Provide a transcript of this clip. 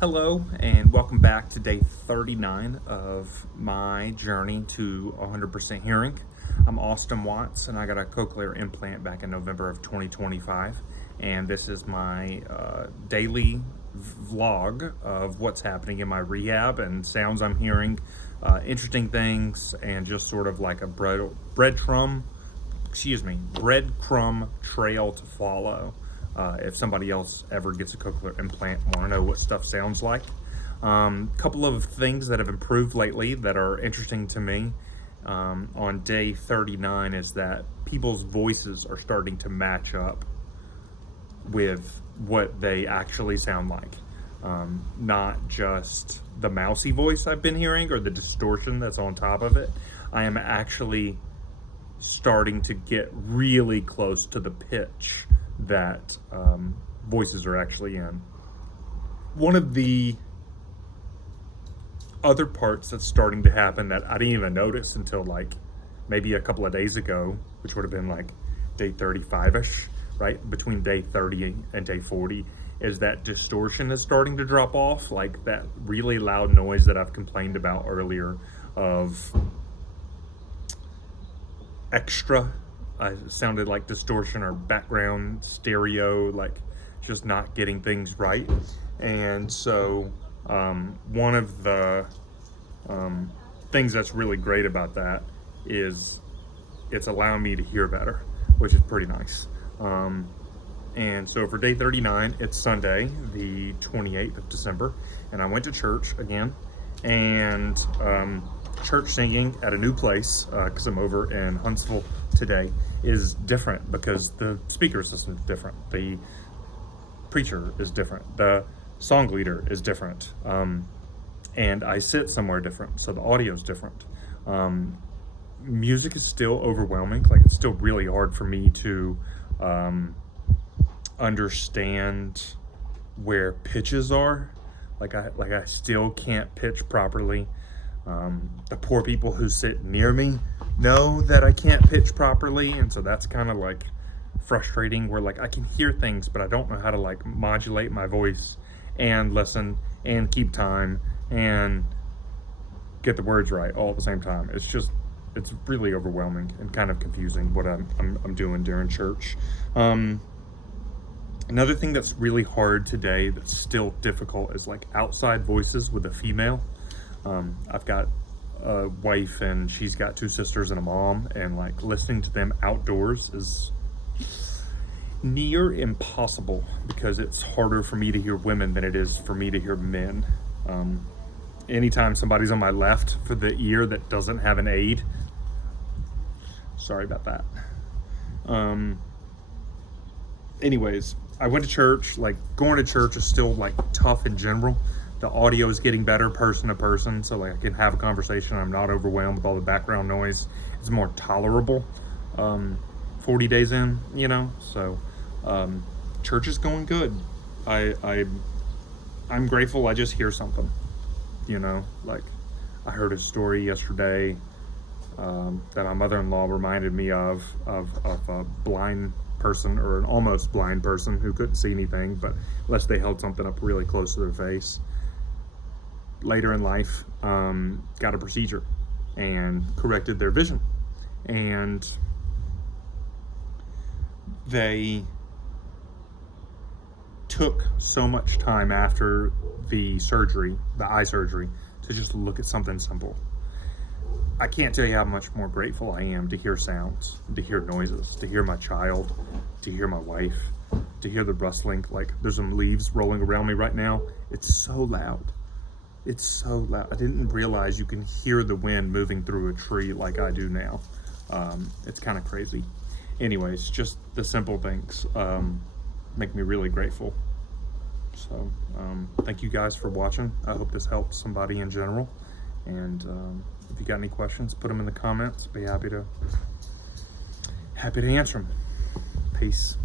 Hello, and welcome back to day 39 of my journey to 100% hearing. I'm Austin Watts, and I got a cochlear implant back in November of 2025. And this is my daily vlog of what's happening in my rehab and sounds I'm hearing, interesting things, and just sort of like a breadcrumb trail to follow. If somebody else ever gets a cochlear implant, want to know what stuff sounds like. Couple of things that have improved lately that are interesting to me on day 39 is that people's voices are starting to match up with what they actually sound like. Not just the mousy voice I've been hearing or the distortion that's on top of it. I am actually starting to get really close to the pitch that voices are actually in. One of the other parts that's starting to happen that I didn't even notice until like maybe a couple of days ago, which would have been like day 35-ish, right? Between day 30 and day 40, is that distortion is starting to drop off, like that really loud noise that I've complained about earlier of extra sounded like distortion or background stereo, like just not getting things right. And so one of the things that's really great about that is it's allowing me to hear better, which is pretty nice. And so for day 39, it's Sunday, the 28th of December, and I went to church again, and church singing at a new place, because I'm over in Huntsville today, is different because the speaker system is different, the preacher is different, the song leader is different, and I sit somewhere different, so the audio is different. Music is still overwhelming, like it's still really hard for me to understand where pitches are. Like I still can't pitch properly. The poor people who sit near me know that I can't pitch properly, and so that's kind of like frustrating, where like I can hear things but I don't know how to like modulate my voice and listen and keep time and get the words right all at the same time. It's really overwhelming and kind of confusing what I'm doing during church. Another thing that's really hard today that's still difficult is like outside voices with a female. I've got a wife and she's got two sisters and a mom, and like listening to them outdoors is near impossible because it's harder for me to hear women than it is for me to hear men. Anytime somebody's on my left for the ear that doesn't have an aid, sorry about that. Anyways, I went to church. Like going to church is still like tough in general. The audio is getting better person to person, so like I can have a conversation. I'm not overwhelmed with all the background noise. It's more tolerable 40 days in, you know. So church is going good. I'm grateful I just hear something, you know. Like I heard a story yesterday that my mother-in-law reminded me of a blind person, or an almost blind person who couldn't see anything, but unless they held something up really close to their face, later in life got a procedure and corrected their vision. And they took so much time after the surgery, the eye surgery, to just look at something simple. I can't tell you how much more grateful I am to hear sounds, to hear noises, to hear my child, to hear my wife, to hear the rustling. Like there's some leaves rolling around me right now. It's so loud. It's so loud. I didn't realize you can hear the wind moving through a tree like I do now. It's kind of crazy. Anyways, just the simple things make me really grateful. So thank you guys for watching. I hope this helps somebody in general. And if you got any questions, put them in the comments. Be happy to answer them. Peace.